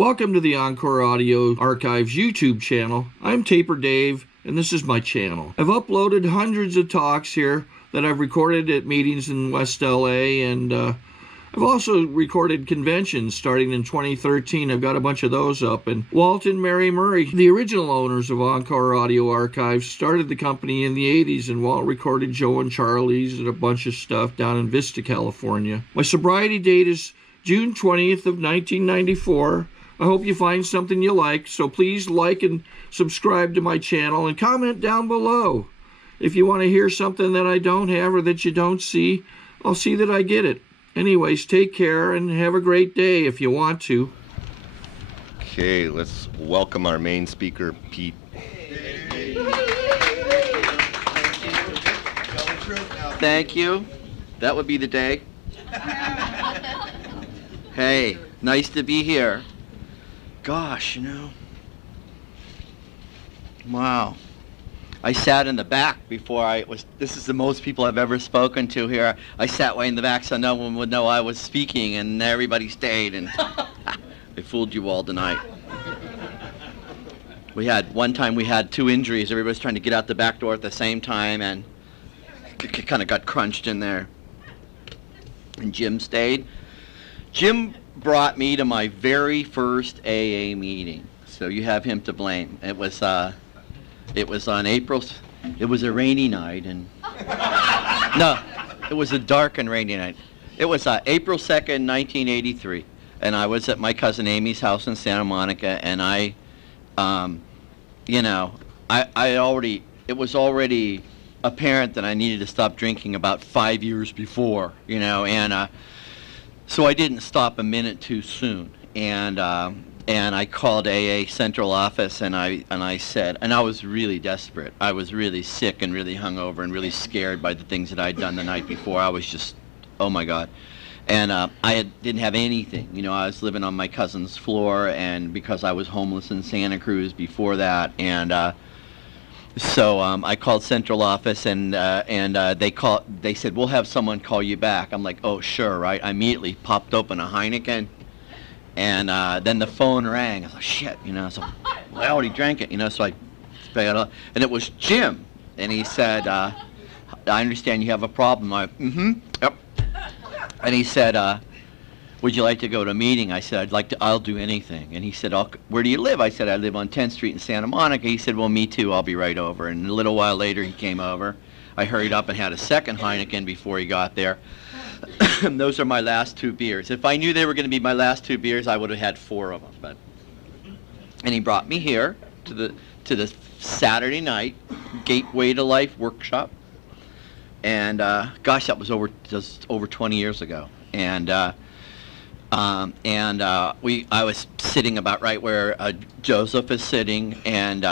Welcome to the Encore Audio Archives YouTube channel. I'm Taper Dave, and this is my channel. I've uploaded hundreds of talks here that I've recorded at meetings in West LA, and I've also recorded conventions starting in 2013. I've got a bunch of those up. And Walt and Mary Murray, the original owners of Encore Audio Archives, started the company in the 80s, and Walt recorded Joe and Charlie's and a bunch of stuff down in Vista, California. My sobriety date is June 20th of 1994. I hope you find something you like, so please like and subscribe to my channel and comment down below. If you want to hear something that I don't have or that you don't see, I'll see that I get it. Anyways, take care and have a great day if you want to. Okay, let's welcome our main speaker, Pete. Thank you. That would be the day. Hey, nice to be here. Gosh, you know. Wow. I sat in the back before this is the most people I've ever spoken to here. I sat way in the back so no one would know I was speaking, and everybody stayed, and I fooled you all tonight. One time we had 2 injuries. Everybody was trying to get out the back door at the same time, and kind of got crunched in there. And Jim stayed. Jim brought me to my very first AA meeting, so you have him to blame. It was on April. It was a rainy night, and no, it was a dark and rainy night. It was April 2nd, 1983, and I was at my cousin Amy's house in Santa Monica, and it was already apparent that I needed to stop drinking about 5 years before, and so I didn't stop a minute too soon, and I called AA central office, and I said, and I was really desperate. I was really sick and really hungover and really scared by the things that I'd done the night before. I was just, oh my God. And didn't have anything. I was living on my cousin's floor, and because I was homeless in Santa Cruz before that, and so I called central office, and they said, we'll have someone call you back. I'm like, oh sure, right? I immediately popped open a Heineken, and then the phone rang. I was like, shit, so I already drank it, so I got up, and it was Jim, and he said, I understand you have a problem. Yep. And he said, would you like to go to a meeting? I said, I'll do anything. And he said, where do you live? I said, I live on 10th Street in Santa Monica. He said, well, me too, I'll be right over. And a little while later, he came over. I hurried up and had a second Heineken before he got there. And those are my last 2 beers. If I knew they were going to be my last 2 beers, I would have had 4 of them. And he brought me here to the Saturday night Gateway to Life workshop. And gosh, that was just over 20 years ago. And I was sitting about right where Joseph is sitting, and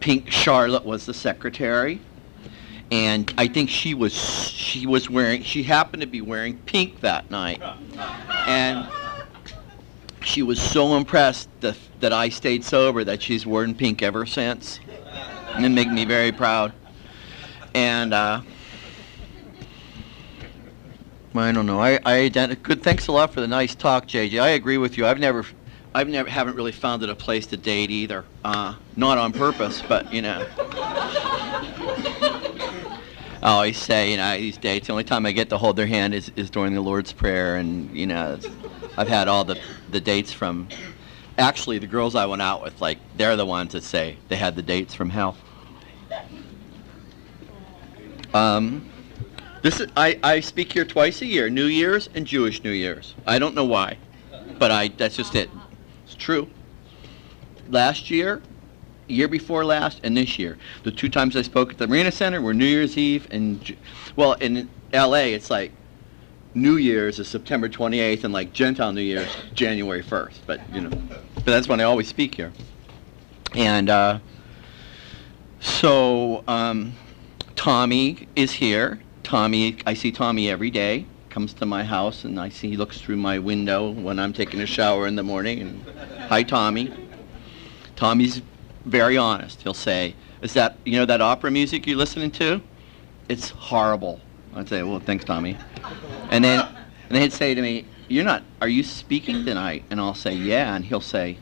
Pink Charlotte was the secretary, and I think she happened to be wearing pink that night, and she was so impressed that I stayed sober that she's worn pink ever since, and it made me very proud. And I don't know. Good. Thanks a lot for the nice talk, JJ. I agree with you. Haven't really found it a place to date either. Not on purpose, but I always say, these dates, the only time I get to hold their hand is during the Lord's Prayer, and I've had all the dates from. Actually, the girls I went out with, they're the ones that say they had the dates from hell. I speak here twice a year, New Year's and Jewish New Year's. I don't know why, but that's just it. It's true. Last year, year before last, and this year, the 2 times I spoke at the Marina Center were New Year's Eve, and well, in LA it's like New Year's is September 28th, and Gentile New Year's January 1st. But but that's when I always speak here. And so Tommy is here. I see Tommy every day. Comes to my house, and he looks through my window when I'm taking a shower in the morning. And hi, Tommy. Tommy's very honest. He'll say, "Is that that opera music you're listening to? It's horrible." I'd say, "Well, thanks, Tommy." And then he'd say to me, are you speaking tonight? And I'll say, yeah. And he'll say,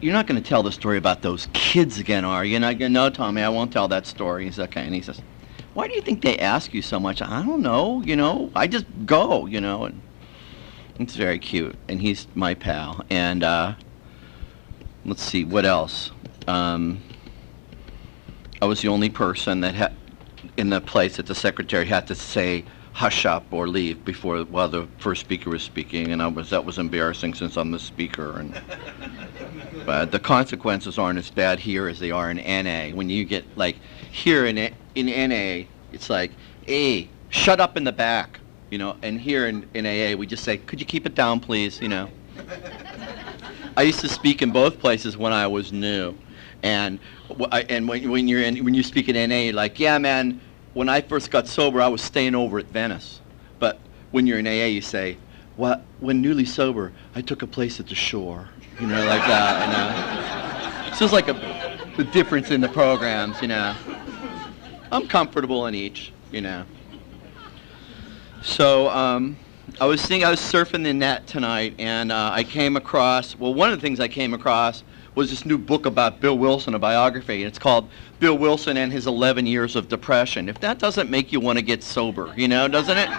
you're not going to tell the story about those kids again, are you? And I go, no, Tommy, I won't tell that story. He's okay. And he says, why do you think they ask you so much? I don't know, I just go, and it's very cute. And he's my pal. And let's see, what else? I was the only person that in the place that the secretary had to say hush up or leave while the first speaker was speaking, and that was embarrassing since I'm the speaker. But the consequences aren't as bad here as they are in NA. When you get here in NA, it's like, hey, shut up in the back, and here in AA we just say, could you keep it down, please, I used to speak in both places when I was new, and when you speak in NA, you're like, yeah, man, when I first got sober, I was staying over at Venice. But when you're in AA, you say, well, when newly sober, I took a place at the shore, like that, It's just like the difference in the programs, I'm comfortable in each, So I was surfing the net tonight, and I came across, one of the things I came across was this new book about Bill Wilson, a biography. It's called Bill Wilson and His 11 Years of Depression. If that doesn't make you want to get sober, doesn't it?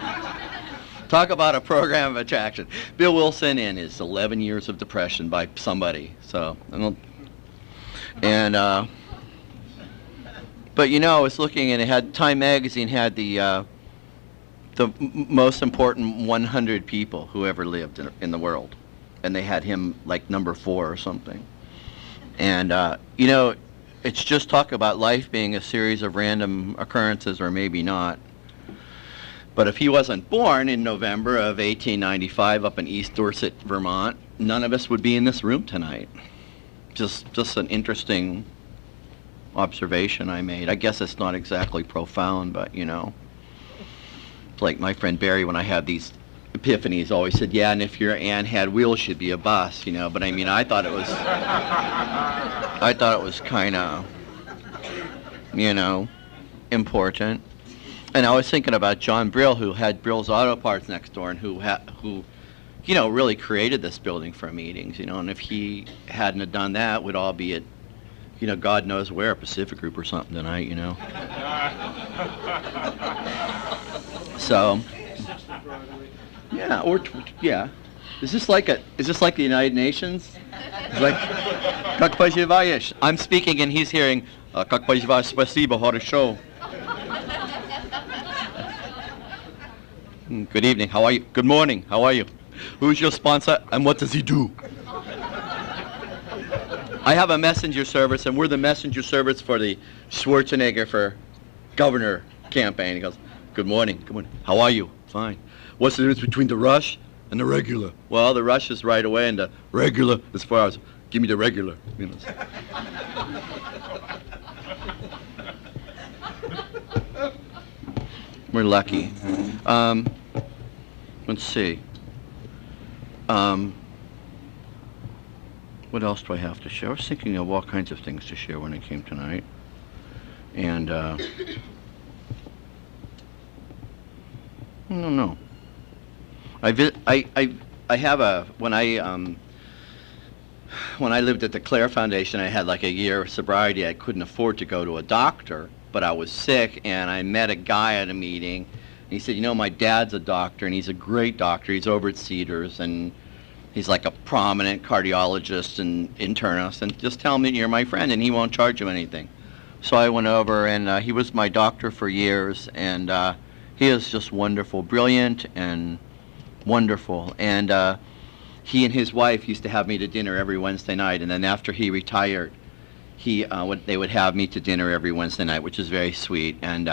Talk about a program of attraction. Bill Wilson and His 11 Years of Depression by somebody. So, but I was looking, and it had Time Magazine had the most important 100 people who ever lived in the world, and they had him like number 4 or something. And it's just talk about life being a series of random occurrences, or maybe not. But if he wasn't born in November of 1895 up in East Dorset, Vermont, none of us would be in this room tonight. Just an interesting observation I made. I guess it's not exactly profound, but it's like my friend Barry, when I had these epiphanies, always said, yeah, and if your aunt had wheels, she'd be a bus, but I mean, I thought it was kind of, important. And I was thinking about John Brill, who had Brill's Auto Parts next door, and who really created this building for meetings, and if he hadn't have done that, we'd all be at, God knows where, Pacific Group or something tonight, So, yeah, Is this like the United Nations? It's like, как поживаешь? I'm speaking and he's hearing, как поживаешь, спасибо, хорошо. Good evening, how are you? Good morning, how are you? Who's your sponsor and what does he do? I have a messenger service, and we're the messenger service for the Schwarzenegger for governor campaign. He goes, good morning, how are you? Fine. What's the difference between the rush and the regular? Well, the rush is right away, and the regular as far as, give me the regular. We're lucky. Let's see. What else do I have to share? I was thinking of all kinds of things to share when I came tonight. And I don't know. When I lived at the Clare Foundation, I had like a year of sobriety. I couldn't afford to go to a doctor, but I was sick, and I met a guy at a meeting. And he said, my dad's a doctor, and he's a great doctor. He's over at Cedars, and he's like a prominent cardiologist and internist, and just tell him that you're my friend, and he won't charge you anything. So I went over, and he was my doctor for years, and he is just wonderful, brilliant, and wonderful. And he and his wife used to have me to dinner every Wednesday night, and then after he retired, they would have me to dinner every Wednesday night, which is very sweet. And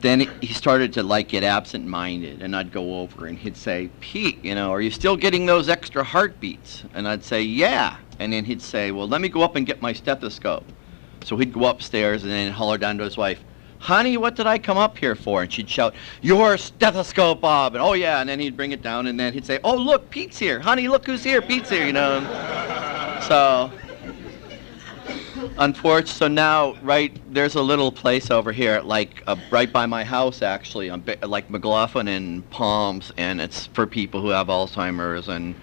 then he started to get absent-minded, and I'd go over and he'd say, Pete, are you still getting those extra heartbeats? And I'd say, yeah. And then he'd say, well, let me go up and get my stethoscope. So he'd go upstairs and then holler down to his wife, honey, what did I come up here for? And she'd shout, your stethoscope, Bob. And oh yeah, and then he'd bring it down, and then he'd say, oh look, Pete's here. Honey, look who's here, Pete's here, So unfortunately, so now, right, there's a little place over here, like right by my house, actually, on like McLaughlin and Palms, and it's for people who have Alzheimer's. And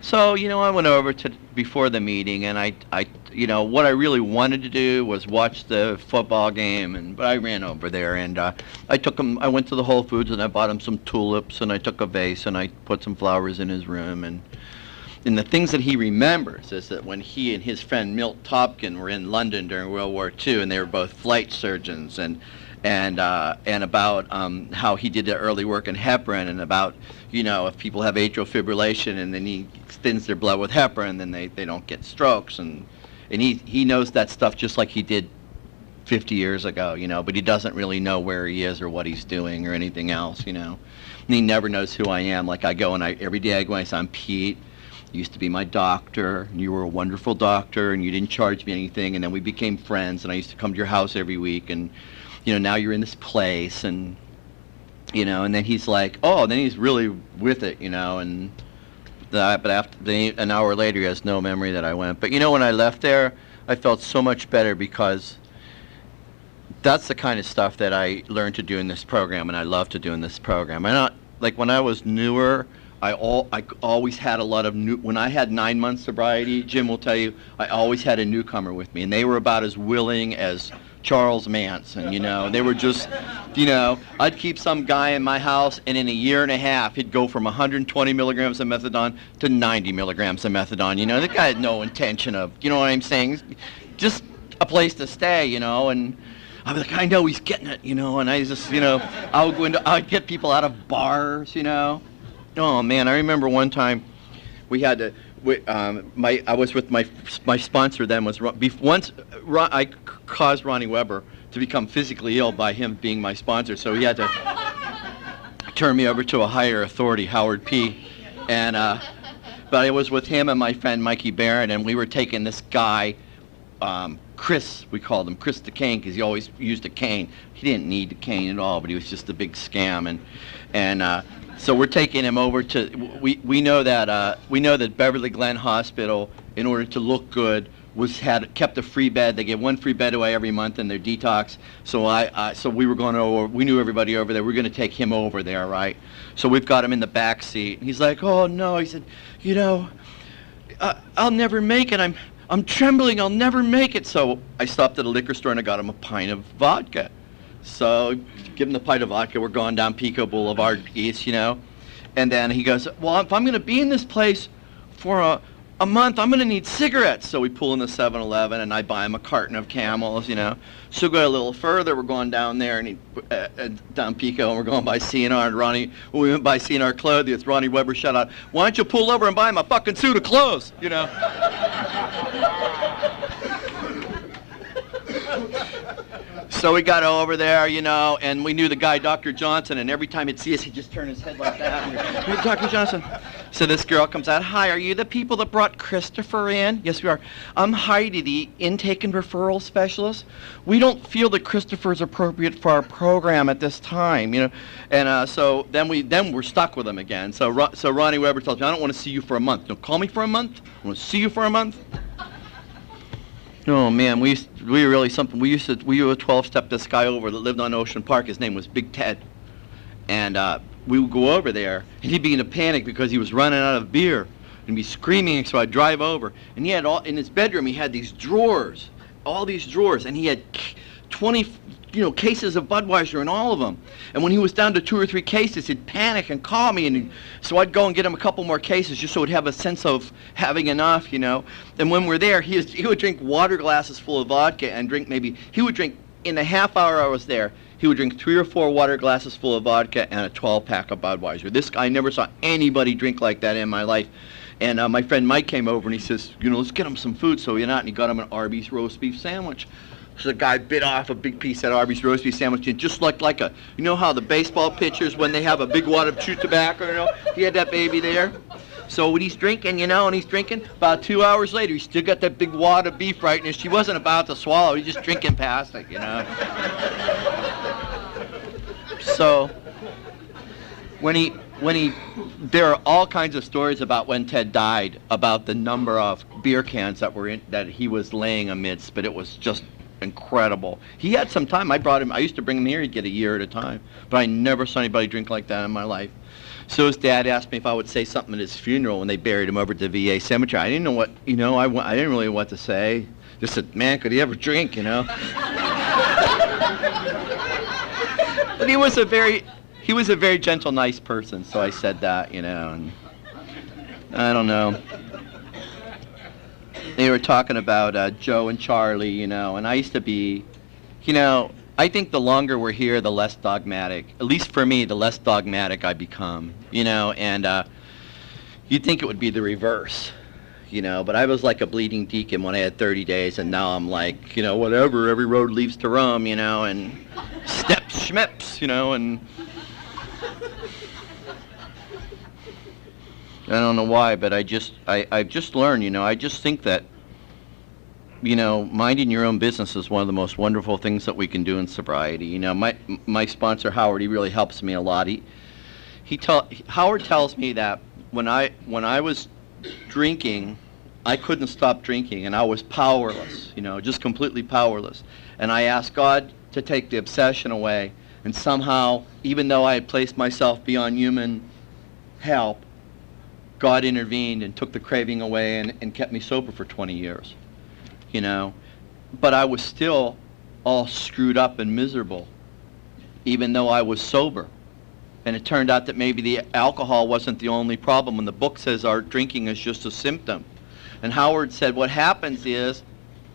so, you know, I went over to before the meeting, and I, you know, what I really wanted to do was watch the football game, but I ran over there, and I took him. I went to the Whole Foods, and I bought him some tulips, and I took a vase, and I put some flowers in his room, and the things that he remembers is that when he and his friend Milt Topkin were in London during World War II, and they were both flight surgeons, and about how he did the early work in heparin, and about, you know, if people have atrial fibrillation and then he thins their blood with heparin, then they don't get strokes, and he knows that stuff just like he did 50 years ago, you know, but he doesn't really know where he is or what he's doing or anything else, you know. And he never knows who I am. Like I go and every day I go and I say, I'm Pete. You used to be my doctor, and you were a wonderful doctor, and you didn't charge me anything, and then we became friends, and I used to come to your house every week, and, you know, now you're in this place, and, you know, and then he's like, oh, then he's really with it, you know, and but after an hour later, he has no memory that I went. But, you know, when I left there, I felt so much better, because that's the kind of stuff that I learned to do in this program, and I love to do in this program. Like when I was newer, I always had a lot of when I had 9 months sobriety, Jim will tell you, I always had a newcomer with me, and they were about as willing as Charles Manson, you know. They were just, you know, I'd keep some guy in my house, and in a year and a half, he'd go from 120 milligrams of methadone to 90 milligrams of methadone, you know. The guy had no intention of, you know what I'm saying, just a place to stay, you know, and I'd be like, I know he's getting it, you know, and I just, you know, I'd get people out of bars, you know. Oh man, I remember one time we had to. I was with my sponsor then was I caused Ronnie Weber to become physically ill by him being my sponsor, so he had to turn me over to a higher authority, Howard P. And but I was with him and my friend Mikey Barron, and we were taking this guy, Chris, we called him Chris the Cane, because he always used a cane. He didn't need the cane at all, but he was just a big scam, and so we're taking him over to. We know that Beverly Glen Hospital, in order to look good, kept a free bed. They give one free bed away every month in their detox. So so we were going over. We knew everybody over there. We're going to take him over there, right? So we've got him in the back seat. He's like, oh no. He said, you know, I'll never make it. I'm trembling. I'll never make it. So I stopped at a liquor store and I got him a pint of vodka. So give him the pint of vodka. We're going down Pico Boulevard East, you know. And then he goes, well, if I'm going to be in this place for a month, I'm going to need cigarettes. So we pull in the 7-Eleven, and I buy him a carton of Camels, you know. So we go a little further. We're going down there, and down Pico, and we're going by CNR. And Ronnie, when we went by CNR Clothing, it's Ronnie Weber shout out, why don't you pull over and buy him a fucking suit of clothes, you know. So we got over there, you know, and we knew the guy, Dr. Johnson, and every time he'd see us, he'd just turn his head like that. Hey, Dr. Johnson. So this girl comes out, hi, are you the people that brought Christopher in? Yes, we are. I'm Heidi, the intake and referral specialist. We don't feel that Christopher's appropriate for our program at this time, you know. And so then we're stuck with him again. So Ronnie Weber tells me, I don't want to see you for a month. Don't call me for a month. I want to see you for a month. Oh man, we were really something. We would 12-step this guy over that lived on Ocean Park. His name was Big Ted, and we would go over there, and he'd be in a panic because he was running out of beer, and be screaming. So I'd drive over, and he had in his bedroom. He had these drawers, all these drawers, and he had 20, you know, cases of Budweiser in all of them. And when he was down to 2 or 3 cases, he'd panic and call me, and so I'd go and get him a couple more cases just so he'd have a sense of having enough, you know. And when we're there, he would drink water glasses full of vodka and he would drink, in the half hour I was there, he would drink 3 or 4 water glasses full of vodka and a 12-pack of Budweiser. This guy, I never saw anybody drink like that in my life. And my friend Mike came over and he says, you know, let's get him some food. So and he got him an Arby's roast beef sandwich. So the guy bit off a big piece of that Arby's roast beef sandwich, and just looked like you know how the baseball pitchers, when they have a big wad of chew tobacco, you know, he had that baby there. So when he's drinking, you know, and he's drinking, about 2 hours later, he still got that big wad of beef right in his. She wasn't about to swallow, he's just drinking past it, you know. So when there are all kinds of stories about when Ted died, about the number of beer cans that he was laying amidst, but it was just incredible. He had some time. I used to bring him here. He'd get a year at a time, but I never saw anybody drink like that in my life. So his dad asked me if I would say something at his funeral when they buried him over at the VA cemetery. I didn't know what, I didn't really know what to say. Just said, man, could he ever drink, But he was a very gentle, nice person, so I said that, and I don't know. They were talking about Joe and Charlie, and I used to be, I think the longer we're here, the less dogmatic, at least for me, the less dogmatic I become, and you'd think it would be the reverse, but I was like a bleeding deacon when I had 30 days, and now I'm like, whatever, every road leads to Rome, and steps, schmeps, and I don't know why, but I've just learned, I just think that, minding your own business is one of the most wonderful things that we can do in sobriety. My sponsor, Howard, he really helps me a lot. Howard tells me that when I was drinking, I couldn't stop drinking, and I was powerless, just completely powerless. And I asked God to take the obsession away, and somehow, even though I had placed myself beyond human help, God intervened and took the craving away and kept me sober for 20 years, But I was still all screwed up and miserable, even though I was sober. And it turned out that maybe the alcohol wasn't the only problem, and the book says our drinking is just a symptom. And Howard said what happens is,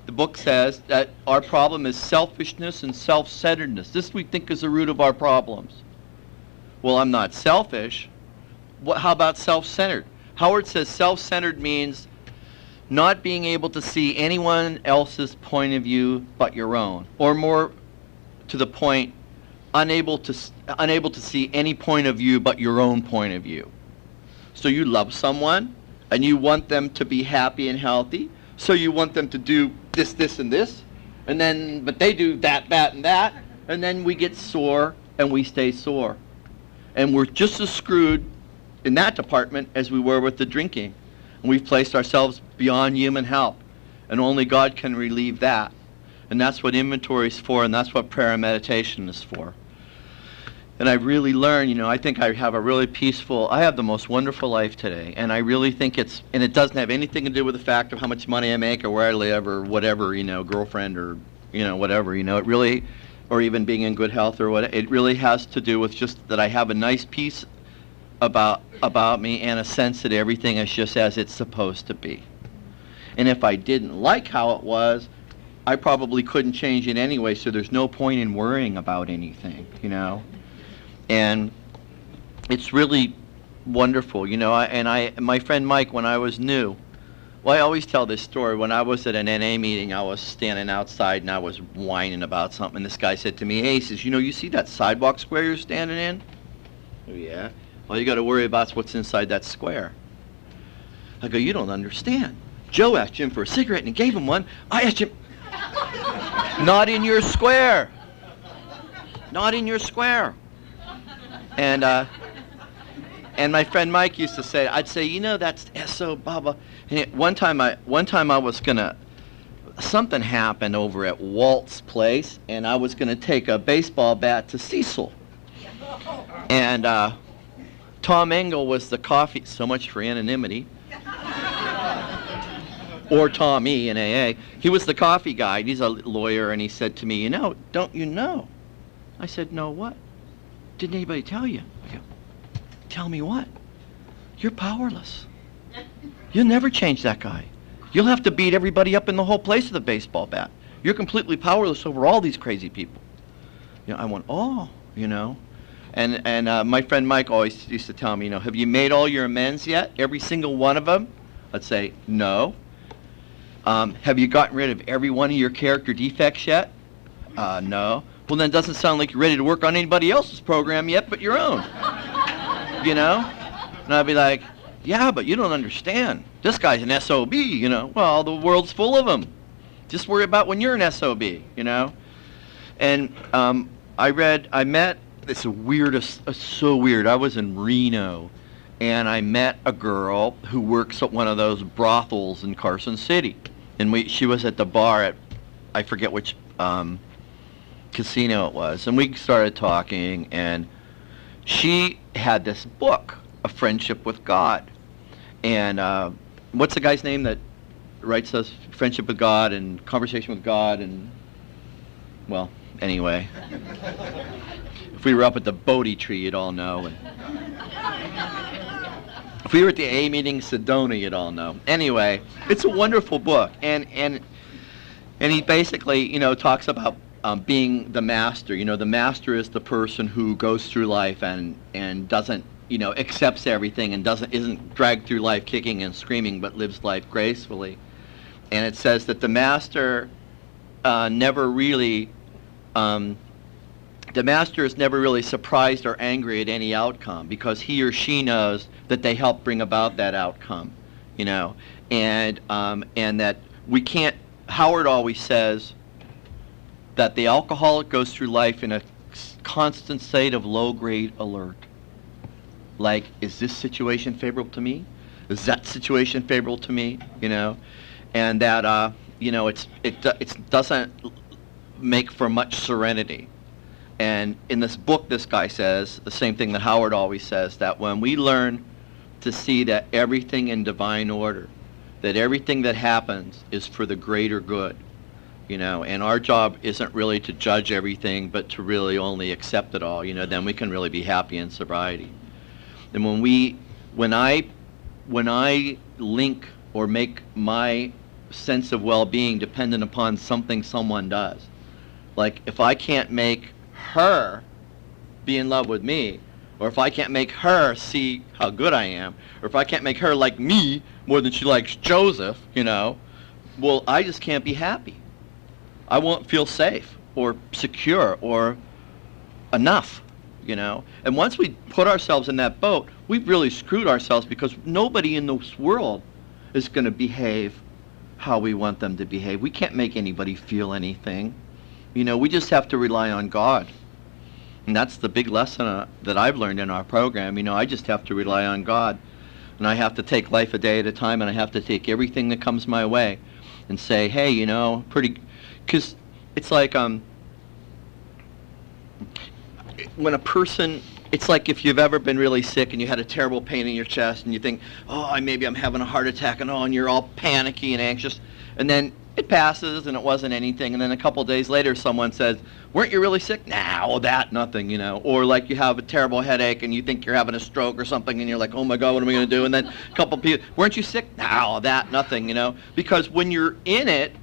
the book says that our problem is selfishness and self-centeredness. This we think is the root of our problems. Well, I'm not selfish. How about self-centered? Howard says self-centered means not being able to see anyone else's point of view but your own, or more to the point, unable to see any point of view but your own point of view. So you love someone, and you want them to be happy and healthy, so you want them to do this, this, and this, but they do that, and that, and then we get sore, and we stay sore. And we're just as screwed in that department as we were with the drinking. And we've placed ourselves beyond human help, and only God can relieve that. And that's what inventory is for, and that's what prayer and meditation is for. And I really learned, I think I have I have the most wonderful life today, and I really think and it doesn't have anything to do with the fact of how much money I make or where I live or whatever, girlfriend or, whatever, it really, or even being in good health or what, it really has to do with just that I have a nice peace about me and a sense that everything is just as it's supposed to be. And if I didn't like how it was, I probably couldn't change it anyway, so there's no point in worrying about anything, And it's really wonderful, my friend Mike, when I was new, well, I always tell this story. When I was at an NA meeting, I was standing outside and I was whining about something. And this guy said to me, hey, he says, you see that sidewalk square you're standing in? Oh, yeah. All you got to worry about is what's inside that square. I go, you don't understand. Joe asked Jim for a cigarette and he gave him one. I asked him, not in your square. Not in your square. And my friend Mike used to say, I'd say, that's S.O. Baba. And one time I was something happened over at Walt's place, and I was gonna take a baseball bat to Cecil. And Tom Engel was the coffee, so much for anonymity. Or Tom E in AA. He was the coffee guy. He's a lawyer, and he said to me, don't you know? I said, no, what? Didn't anybody tell you? I go, tell me what? You're powerless. You'll never change that guy. You'll have to beat everybody up in the whole place with a baseball bat. You're completely powerless over all these crazy people. I went, oh, And my friend Mike always used to tell me, have you made all your amends yet? Every single one of them? I'd say, no. Have you gotten rid of every one of your character defects yet? No. Well, then it doesn't sound like you're ready to work on anybody else's program yet but your own. And I'd be like, yeah, but you don't understand. This guy's an SOB, Well, the world's full of them. Just worry about when you're an SOB, And I met it's the weirdest, so weird. I was in Reno, and I met a girl who works at one of those brothels in Carson City, and she was at the bar at, I forget which casino it was, and we started talking, and she had this book, A Friendship with God, and what's the guy's name that writes us Friendship with God and Conversation with God, and, well, anyway. If we were up at the Bodhi tree, you'd all know. And if we were at the A meeting Sedona, you'd all know. Anyway, it's a wonderful book, and he basically, you know, talks about being the master. You know, the master is the person who goes through life and doesn't, you know, accepts everything and isn't dragged through life kicking and screaming, but lives life gracefully. And it says that the master never really. The master is never really surprised or angry at any outcome because he or she knows that they help bring about that outcome, you know, and that we can't. Howard always says that the alcoholic goes through life in a constant state of low-grade alert. Like, is this situation favorable to me? Is that situation favorable to me? You know, and that you know, it doesn't make for much serenity. And in this book, this guy says the same thing that Howard always says, that when we learn to see that everything in divine order, that everything that happens is for the greater good, you know, and our job isn't really to judge everything, but to really only accept it all, you know, then we can really be happy in sobriety. And when I link or make my sense of well-being dependent upon something someone does, like if I can't make her be in love with me, or if I can't make her see how good I am, or if I can't make her like me more than she likes Joseph, you know, well, I just can't be happy. I won't feel safe or secure or enough, you know. And once we put ourselves in that boat, we've really screwed ourselves, because nobody in this world is going to behave how we want them to behave. We can't make anybody feel anything. You know, we just have to rely on God. And that's the big lesson that I've learned in our program. You know, I just have to rely on God. And I have to take life a day at a time, and I have to take everything that comes my way and say, hey, you know, because it's like when a person, it's like if you've ever been really sick and you had a terrible pain in your chest and you think, oh, maybe I'm having a heart attack, and you're all panicky and anxious, and then it passes and it wasn't anything, and then a couple days later someone says, weren't you really sick? Nah, nothing, you know. Or like you have a terrible headache and you think you're having a stroke or something, and you're like, oh my God, what am I going to do? And then a couple people, weren't you sick? Nah, nothing, you know. Because when you're in it,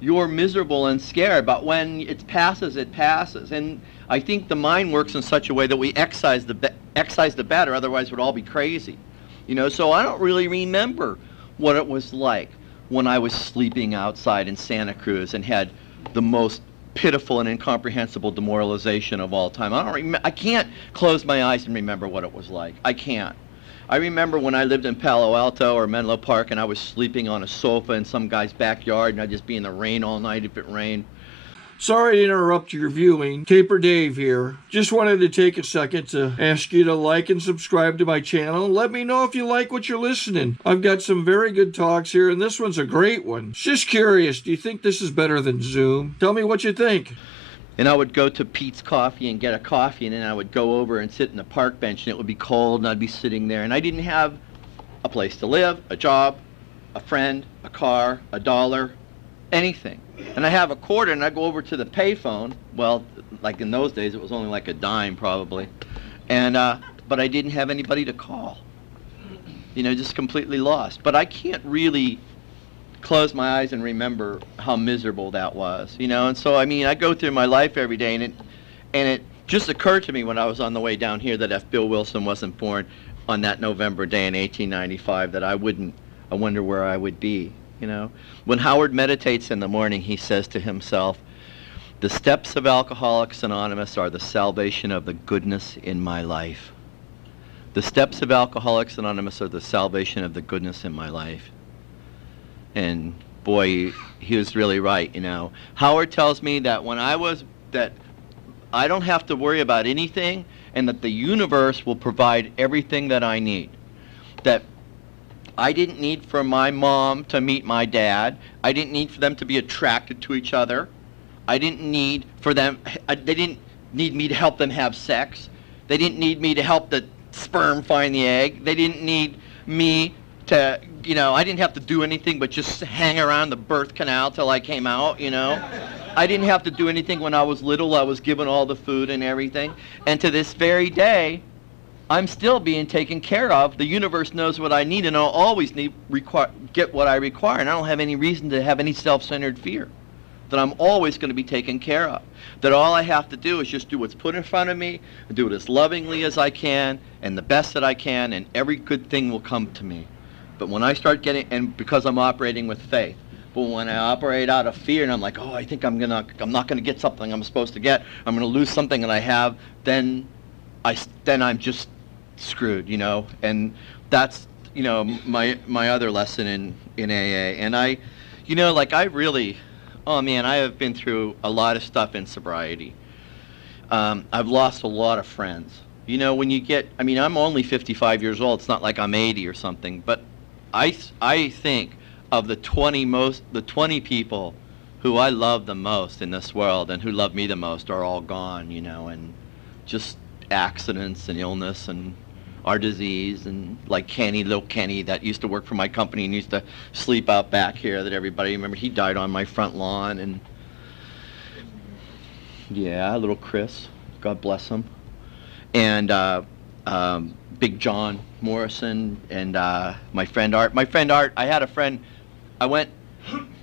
you're miserable and scared, but when it passes, it passes. And I think the mind works in such a way that we excise the bad, or otherwise we'd all be crazy, you know. So I don't really remember what it was like when I was sleeping outside in Santa Cruz and had the most pitiful and incomprehensible demoralization of all time. I can't close my eyes and remember what it was like. I can't. I remember when I lived in Palo Alto or Menlo Park, and I was sleeping on a sofa in some guy's backyard, and I'd just be in the rain all night if it rained. Sorry to interrupt your viewing. Taper Dave here. Just wanted to take a second to ask you to like and subscribe to my channel. Let me know if you like what you're listening. I've got some very good talks here, and this one's a great one. Just curious, do you think this is better than Zoom? Tell me what you think. And I would go to Pete's Coffee and get a coffee, and then I would go over and sit in the park bench, and it would be cold, and I'd be sitting there, and I didn't have a place to live, a job, a friend, a car, a dollar, anything. And I have a quarter, and I go over to the payphone. Well, like in those days, it was only like a dime probably. And but I didn't have anybody to call. You know, just completely lost. But I can't really close my eyes and remember how miserable that was. You know, and so I mean, I go through my life every day, and it just occurred to me when I was on the way down here that if Bill Wilson wasn't born on that November day in 1895, that I wonder where I would be. You know, when Howard meditates in the morning, he says to himself, the steps of Alcoholics Anonymous are the salvation of the goodness in my life. The steps of Alcoholics Anonymous are the salvation of the goodness in my life. And boy, he was really right, you know. Howard tells me that when I was, that I don't have to worry about anything, and that the universe will provide everything that I need. That I didn't need for my mom to meet my dad. I didn't need for them to be attracted to each other. I didn't need for them, they didn't need me to help them have sex. They didn't need me to help the sperm find the egg. They didn't need me to, you know, I didn't have to do anything but just hang around the birth canal till I came out, you know. I didn't have to do anything when I was little. I was given all the food and everything. And to this very day, I'm still being taken care of. The universe knows what I need, and I'll always get what I require. And I don't have any reason to have any self-centered fear. That I'm always going to be taken care of. That all I have to do is just do what's put in front of me, and do it as lovingly as I can, and the best that I can, and every good thing will come to me. But when I start getting, and because I'm operating with faith, but when I operate out of fear and I'm like, oh, I think I'm not going to get something I'm supposed to get, I'm going to lose something that I have, then I'm just screwed, you know. And that's, you know, my other lesson in AA. And I, you know, like I really, oh man, I have been through a lot of stuff in sobriety. I've lost a lot of friends. You know, when you get, I mean, I'm only 55 years old. It's not like I'm 80 or something, but I think of the 20 people who I love the most in this world and who love me the most are all gone, you know, and just accidents and illness and our disease, and like Kenny, little Kenny that used to work for my company and used to sleep out back here that everybody remembered. He died on my front lawn. And yeah, little Chris, God bless him. And Big John Morrison, and my friend Art. I had a friend,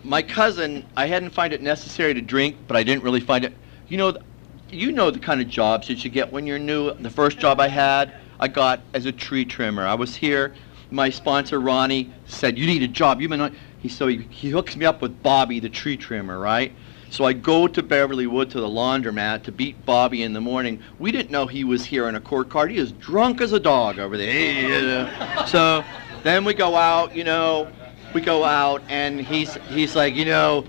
my cousin, I hadn't find it necessary to drink, but I didn't really find it, you know the kind of jobs that you get when you're new. The first job I had, I got as a tree trimmer. I was here, my sponsor Ronnie said, you need a job, you've been on, he hooks me up with Bobby, the tree trimmer, right? So I go to Beverly Wood to the laundromat to beat Bobby in the morning. We didn't know he was here in a court card. He was drunk as a dog over there. So then we go out, you know, and he's like, you know,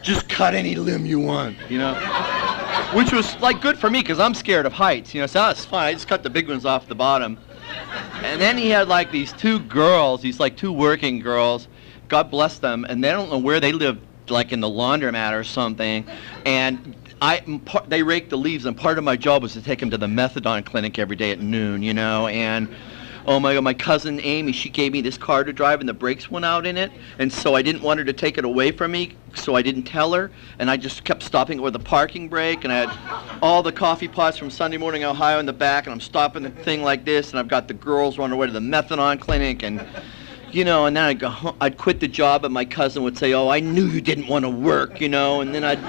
just cut any limb you want, you know. Which was like good for me because I'm scared of heights, you know, so that's fine. I just cut the big ones off the bottom. And then he had like these two girls, these like two working girls, God bless them, and they don't know where they live, like in the laundromat or something, and they raked the leaves, and part of my job was to take them to the methadone clinic every day at noon, you know. And oh my God, my cousin Amy, she gave me this car to drive and the brakes went out in it, and so I didn't want her to take it away from me, so I didn't tell her, and I just kept stopping it with a parking brake, and I had all the coffee pots from Sunday Morning Ohio in the back, and I'm stopping the thing like this, and I've got the girls running away to the methadone clinic, and you know, and then I'd go home, I'd quit the job, and my cousin would say, oh, I knew you didn't want to work, you know, and then I'd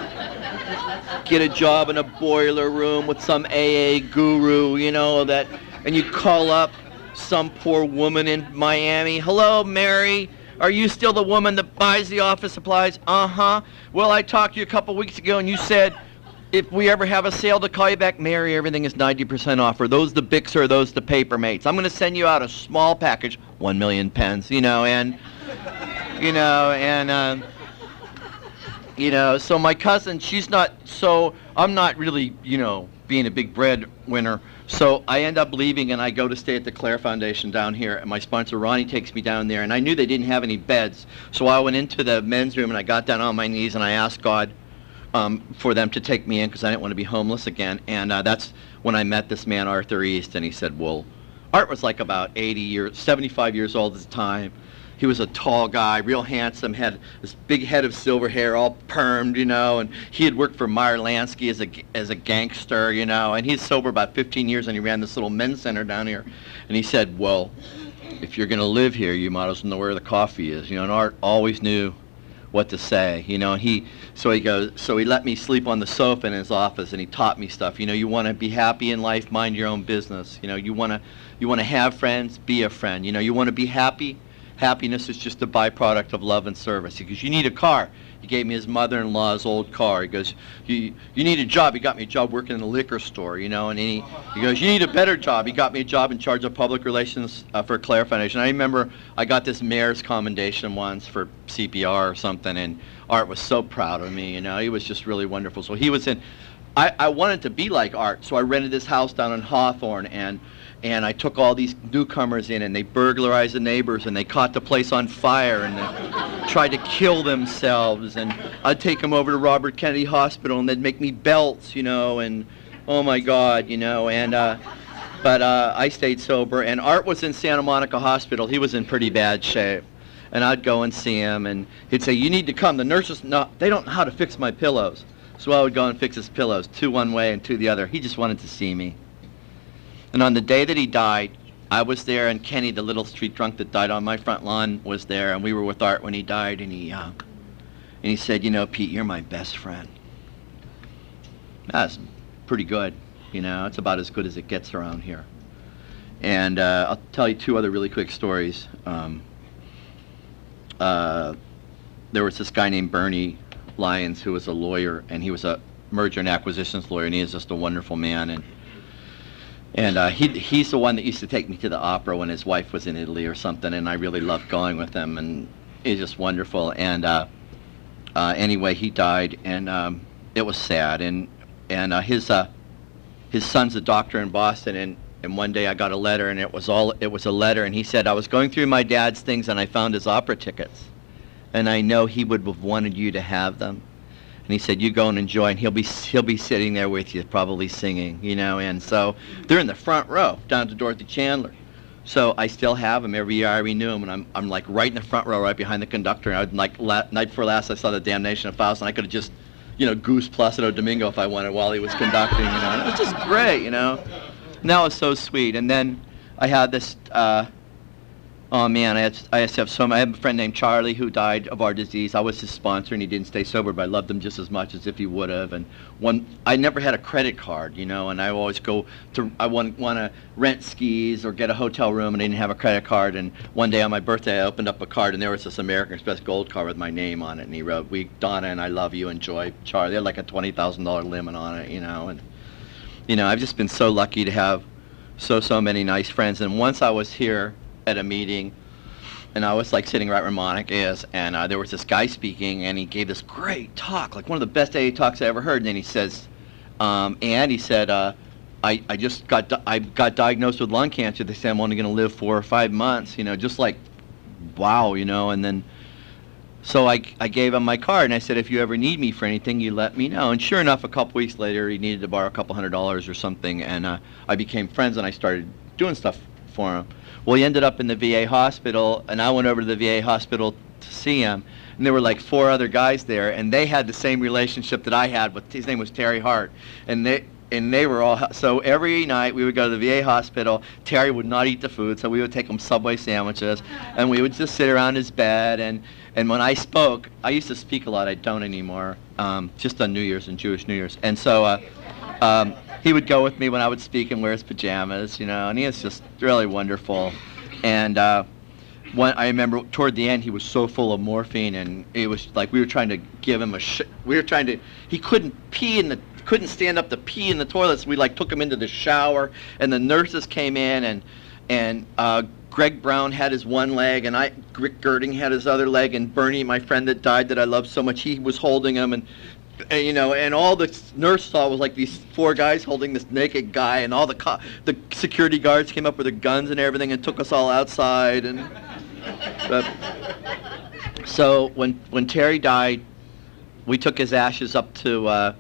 get a job in a boiler room with some AA guru, you know, and you call up some poor woman in Miami, hello, Mary, are you still the woman that buys the office supplies? Uh-huh. Well, I talked to you a couple weeks ago, and you said, if we ever have a sale to call you back, Mary, everything is 90% off. Are those the Bics or are those the Paper Mates? I'm going to send you out a small package, 1 million pens, you know, and, you know, and, you know, so my cousin, she's not, so I'm not really, you know, being a big breadwinner. So I end up leaving, and I go to stay at the Claire Foundation down here, and my sponsor Ronnie takes me down there, and I knew they didn't have any beds. So I went into the men's room, and I got down on my knees, and I asked God for them to take me in because I didn't want to be homeless again. And that's when I met this man, Arthur East, and he said, well, Art was like about 75 years old at the time. He was a tall guy, real handsome, had this big head of silver hair, all permed, you know, and he had worked for Meyer Lansky as a gangster, you know, and he's sober about 15 years, and he ran this little men's center down here. And he said, well, if you're going to live here, you might as well know where the coffee is, you know, and Art always knew what to say, you know, and so he let me sleep on the sofa in his office, and he taught me stuff, you know, you want to be happy in life, mind your own business, you know, you want to have friends, be a friend, you know, you want to be happy. Happiness is just a byproduct of love and service. Because you need a car. He gave me his mother-in-law's old car. He goes, you need a job. He got me a job working in a liquor store, you know. And he goes, you need a better job. He got me a job in charge of public relations for Claire Foundation. I remember I got this mayor's commendation once for CPR or something, and Art was so proud of me, you know. He was just really wonderful. So he was in I wanted to be like Art, so I rented this house down in Hawthorne, and I took all these newcomers in, and they burglarized the neighbors, and they caught the place on fire, and they tried to kill themselves, and I'd take them over to Robert Kennedy Hospital, and they'd make me belts, you know, and oh my God, you know, and but I stayed sober, and Art was in Santa Monica Hospital. He was in pretty bad shape, and I'd go and see him, and he'd say, "You need to come. The nurses, they don't know how to fix my pillows." So I would go and fix his pillows, 2 one way and 2 the other. He just wanted to see me. And on the day that he died, I was there, and Kenny, the little street drunk that died on my front lawn, was there, and we were with Art when he died, and he said, "You know, Pete, you're my best friend." That's pretty good, you know. It's about as good as it gets around here. And I'll tell you 2 other really quick stories. There was this guy named Bernie Lyons, who was a lawyer, and he was a merger and acquisitions lawyer, and he is just a wonderful man. And he's the one that used to take me to the opera when his wife was in Italy or something, and I really loved going with him, and he's just wonderful. And anyway, he died, and it was sad. And his son's a doctor in Boston, and one day I got a letter, and it was a letter, and he said, "I was going through my dad's things, and I found his opera tickets. And I know he would have wanted you to have them." And he said, "You go and enjoy," and he'll be sitting there with you, probably singing, you know. And so they're in the front row down to Dorothy Chandler. So I still have them. Every year I renew them, and I'm like right in the front row, right behind the conductor. And I'd like night before last, I saw The Damnation of Faust, and I could have just, you know, goose Placido Domingo if I wanted while he was conducting, you know. And it was just great, you know. And that was so sweet. And then I had this. Oh man, I have a friend named Charlie who died of our disease. I was his sponsor, and he didn't stay sober, but I loved him just as much as if he would have. And I never had a credit card, you know, and I always I want to rent skis or get a hotel room, and I didn't have a credit card. And one day on my birthday, I opened up a card, and there was this American Express gold card with my name on it, and he wrote, "Donna and I love you, enjoy, Charlie." They had like a $20,000 limit on it, you know. And you know, I've just been so lucky to have so many nice friends. And once I was here at a meeting, and I was like sitting right where Monica is, and there was this guy speaking, and he gave this great talk, like one of the best AA talks I ever heard. And then he says, I got diagnosed with lung cancer. They said I'm only going to live 4 or 5 months, you know, just like, wow, you know. And then, so I gave him my card, and I said, "If you ever need me for anything, you let me know." And sure enough, a couple weeks later, he needed to borrow a couple $100 or something, and I became friends, and I started doing stuff for him. Well, he ended up in the VA hospital, and I went over to the VA hospital to see him, and there were like 4 other guys there, and they had the same relationship that I had with, his name was Terry Hart, and they were all, so every night we would go to the VA hospital. Terry would not eat the food, so we would take him Subway sandwiches, and we would just sit around his bed, and when I spoke, I used to speak a lot, I don't anymore, just on New Year's and Jewish New Year's, and so he would go with me when I would speak and wear his pajamas, you know, and he was just really wonderful. And I remember toward the end, he was so full of morphine, and it was like we were trying to give him he couldn't couldn't stand up to pee in the toilets. We like took him into the shower, and the nurses came in, and Greg Brown had his one leg, and Rick Girding had his other leg, and Bernie, my friend that died that I loved so much, he was holding him, and you know, and all the nurse saw was like these 4 guys holding this naked guy, and all the security guards came up with their guns and everything and took us all outside. And so when Terry died, we took his ashes up to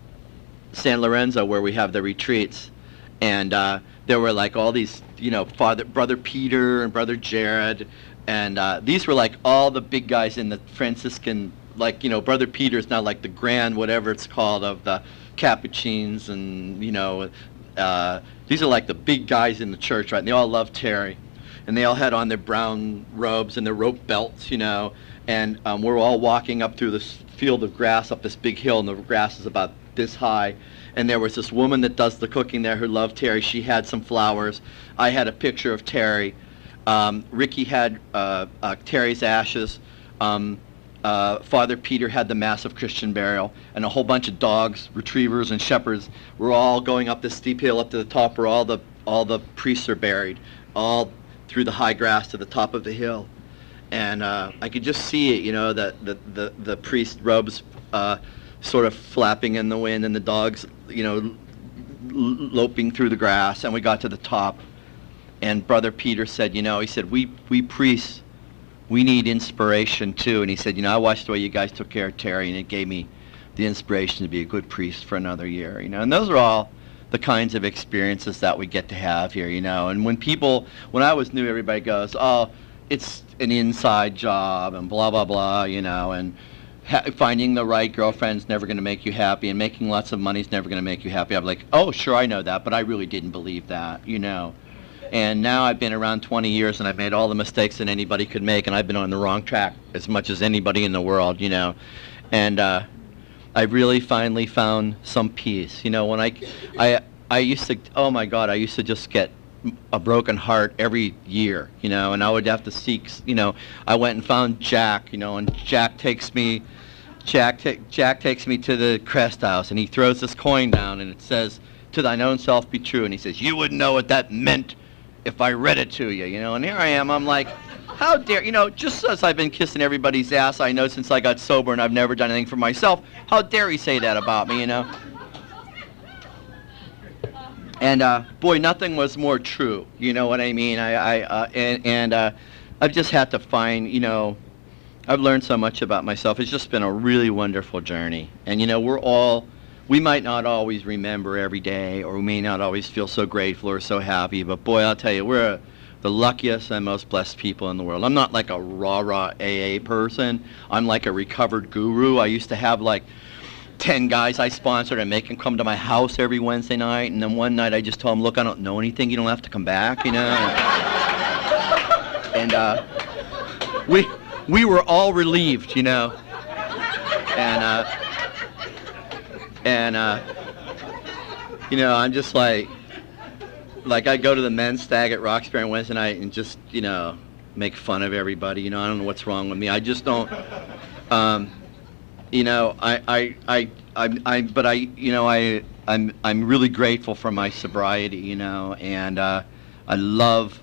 San Lorenzo, where we have the retreats, and there were like all these, you know, brother Peter and brother Jared, and these were like all the big guys in the Franciscan. Like, you know, Brother Peter's now like the grand whatever it's called of the Capuchins, and, you know, these are like the big guys in the church, right? And they all loved Terry. And they all had on their brown robes and their rope belts, you know, and we're all walking up through this field of grass up this big hill, and the grass is about this high. And there was this woman that does the cooking there who loved Terry. She had some flowers. I had a picture of Terry. Ricky had Terry's ashes. Father Peter had the massive Christian burial, and a whole bunch of dogs, retrievers and shepherds, were all going up this steep hill up to the top where all the priests are buried, all through the high grass to the top of the hill. And I could just see it, you know, the priest robes sort of flapping in the wind, and the dogs you know, loping through the grass, and we got to the top, and Brother Peter said, you know, he said, we priests, we need inspiration too. And he said, you know, I watched the way you guys took care of Terry, and it gave me the inspiration to be a good priest for another year, you know. And those are all the kinds of experiences that we get to have here, you know. And when I was new, everybody goes, oh, it's an inside job and blah, blah, blah, you know, and finding the right girlfriend's never going to make you happy, and making lots of money is never going to make you happy. I'm like, oh, sure, I know that, but I really didn't believe that, you know. And now I've been around 20 years, and I've made all the mistakes that anybody could make, and I've been on the wrong track as much as anybody in the world, you know. And I really finally found some peace. You know, when I used to, oh my God, I used to just get a broken heart every year, you know, and I would have to seek, you know, I went and found Jack, you know, and Jack takes me to the crest house, and he throws this coin down, and it says, to thine own self be true, and he says, you wouldn't know what that meant if I read it to you, you know. And here I am, I'm like, how dare, you know, just as I've been kissing everybody's ass, I know, since I got sober, and I've never done anything for myself, how dare he say that about me, you know. And boy, nothing was more true, you know what I mean. I've just had to find, you know, I've learned so much about myself. It's just been a really wonderful journey. And you know, we might not always remember every day, or we may not always feel so grateful or so happy, but boy, I'll tell you, we're the luckiest and most blessed people in the world. I'm not like a rah-rah AA person. I'm like a recovered guru. I used to have like 10 guys I sponsored and make them come to my house every Wednesday night, and then one night I just told them, look, I don't know anything, you don't have to come back, you know. And we were all relieved, you know. And you know, I'm just like I go to the men's stag at Roxbury on Wednesday night and just, you know, make fun of everybody, you know. I don't know what's wrong with me. I just don't, you know, I'm really grateful for my sobriety, you know, and I love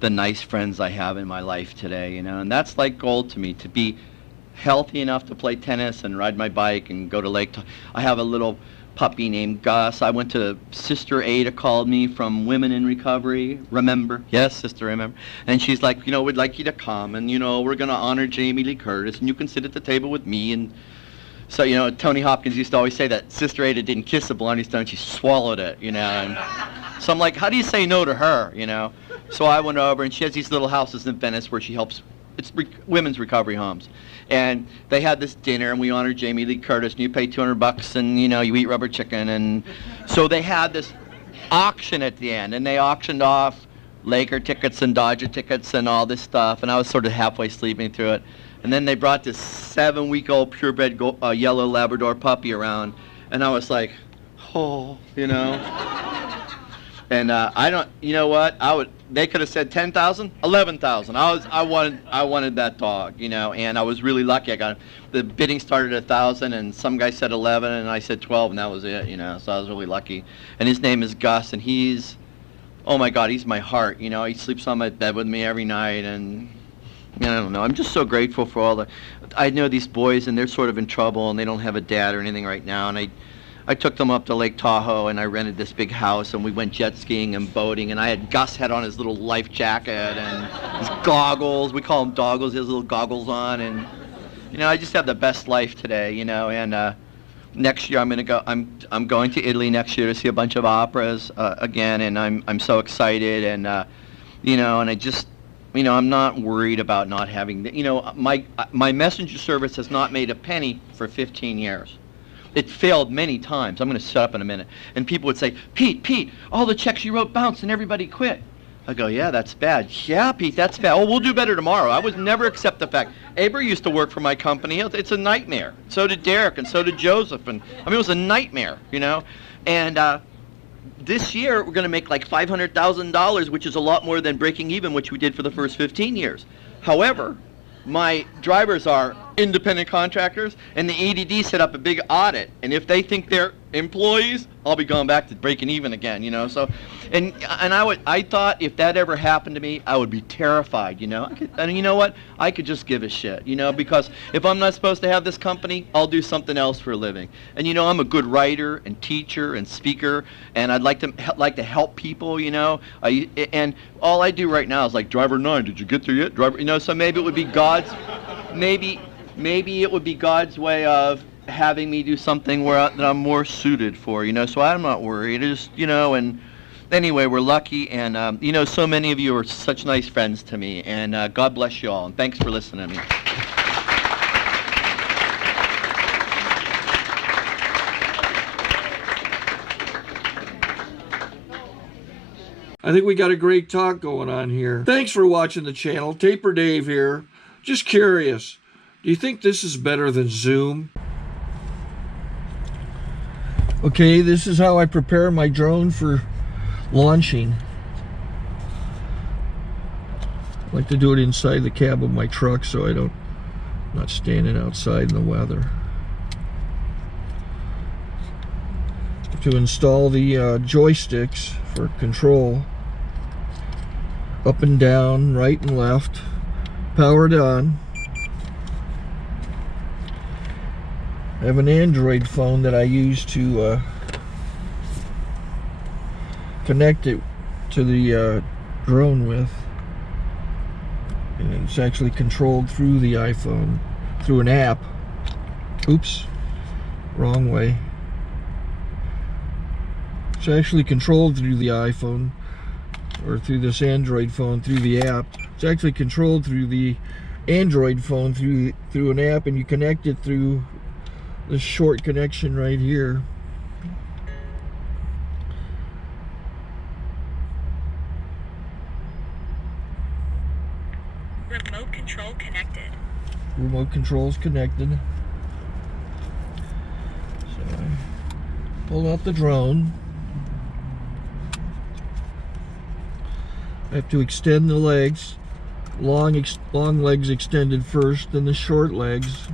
the nice friends I have in my life today, you know, and that's like gold to me, to be healthy enough to play tennis and ride my bike and go to Lake. I have a little puppy named Gus. I went to Sister Ada, called me from Women in Recovery. Remember? Yes, Sister, remember. And she's like, you know, we'd like you to come, and you know, we're going to honor Jamie Lee Curtis, and you can sit at the table with me. And so, you know, Tony Hopkins used to always say that Sister Ada didn't kiss a Bologna stone, she swallowed it, you know. And so I'm like, how do you say no to her, you know? So I went over, and she has these little houses in Venice where she helps. It's women's recovery homes. And they had this dinner, and we honored Jamie Lee Curtis, and you pay $200, and, you know, you eat rubber chicken. And so they had this auction at the end, and they auctioned off Laker tickets and Dodger tickets and all this stuff, and I was sort of halfway sleeping through it. And then they brought this 7-week-old purebred yellow Labrador puppy around, and I was like, oh, you know. And I don't, you know what? They could have said 10,000, 11,000. I wanted that dog, you know. And I was really lucky. I got the bidding started at 1,000, and some guy said 11, and I said 12, and that was it, you know. So I was really lucky. And his name is Gus, and he's, oh my God, he's my heart, you know. He sleeps on my bed with me every night, and I don't know. I'm just so grateful for all the. I know these boys, and they're sort of in trouble, and they don't have a dad or anything right now, and I took them up to Lake Tahoe, and I rented this big house, and we went jet skiing and boating, and I had Gus had on his little life jacket and his goggles. We call them doggles. He has little goggles on, and you know, I just have the best life today, you know. And next year I'm gonna go. I'm going to Italy next year to see a bunch of operas again, and I'm so excited, and you know, and I just. You know, I'm not worried about not having. You know, my messenger service has not made a penny for 15 years. It failed many times. I'm going to shut up in a minute. And people would say, Pete, all the checks you wrote bounced and everybody quit. I go, yeah, that's bad. Yeah, Pete, that's bad. Oh, we'll do better tomorrow. I would never accept the fact. Aber used to work for my company. It's a nightmare. So did Derek, and so did Joseph. And I mean, it was a nightmare, you know. And this year, we're going to make like $500,000, which is a lot more than breaking even, which we did for the first 15 years. However, my drivers are independent contractors, and the ADD set up a big audit. And if they think they're employees, I'll be going back to breaking even again, you know. So, and I thought if that ever happened to me, I would be terrified, you know. And you know what? I could just give a shit, you know, because if I'm not supposed to have this company, I'll do something else for a living. And you know, I'm a good writer and teacher and speaker, and I'd like to help people, you know. And all I do right now is like, driver 9, did you get there yet? Driver, you know. So maybe it would be God's, maybe it would be God's way of having me do something that I'm more suited for, you know. So I'm not worried. It's just, you know. And anyway, we're lucky, and you know, so many of you are such nice friends to me, and God bless you all, and thanks for listening to me. I think we got a great talk going on here. Thanks for watching the channel. Taper Dave here. Just curious, do you think this is better than Zoom? Okay, this is how I prepare my drone for launching. I like to do it inside the cab of my truck so I'm not standing outside in the weather. To install the joysticks for control, up and down, right and left, powered on. I have an Android phone that I use to connect it to the drone with, and it's actually controlled through the iPhone, through an app. Oops, wrong way. It's actually controlled through the iPhone, or through this Android phone, through the app. It's actually controlled through the Android phone through an app, and you connect it through this short connection right here. Remote control connected. Remote control's connected. So I pull out the drone. I have to extend the legs. Long legs extended first, then the short legs.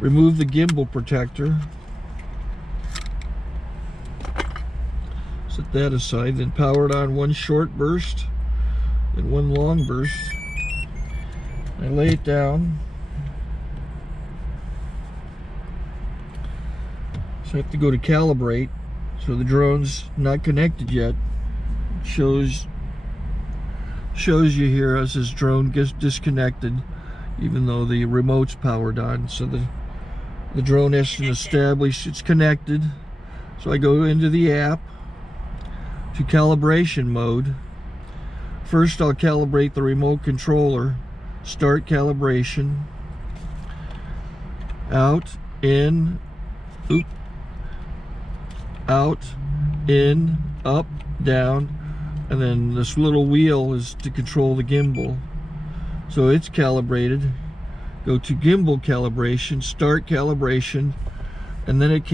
Remove the gimbal protector. Set that aside, then power it on one short burst, then one long burst. I lay it down. So I have to go to calibrate. So the drone's not connected yet. It shows you here as this drone gets disconnected, even though the remote's powered on. So the drone has to establish it's connected. So I go into the app to calibration mode. First I'll calibrate the remote controller. Start calibration. Out, in, oop, out, in, up, down, and then this little wheel is to control the gimbal. So it's calibrated. Go to gimbal calibration, start calibration, and then it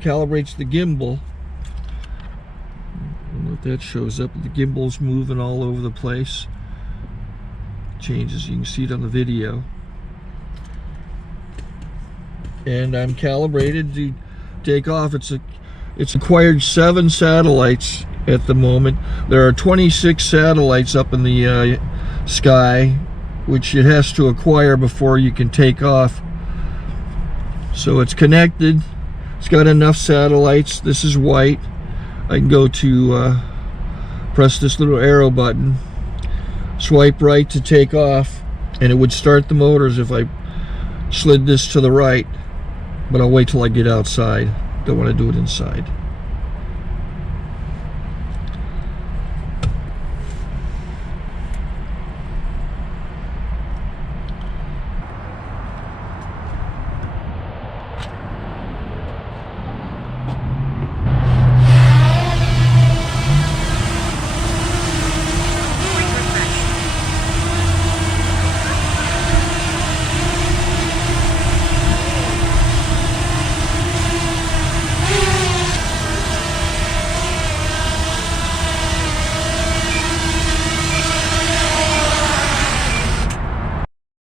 calibrates the gimbal. I don't know if that shows up. The gimbal's moving all over the place. Changes, you can see it on the video. And I'm calibrated to take off. It's acquired 7 satellites at the moment. There are 26 satellites up in the sky, which it has to acquire before you can take off. So it's connected. It's got enough satellites. This is white. I can go to press this little arrow button, swipe right to take off, and it would start the motors if I slid this to the right. But I'll wait till I get outside. Don't want to do it inside.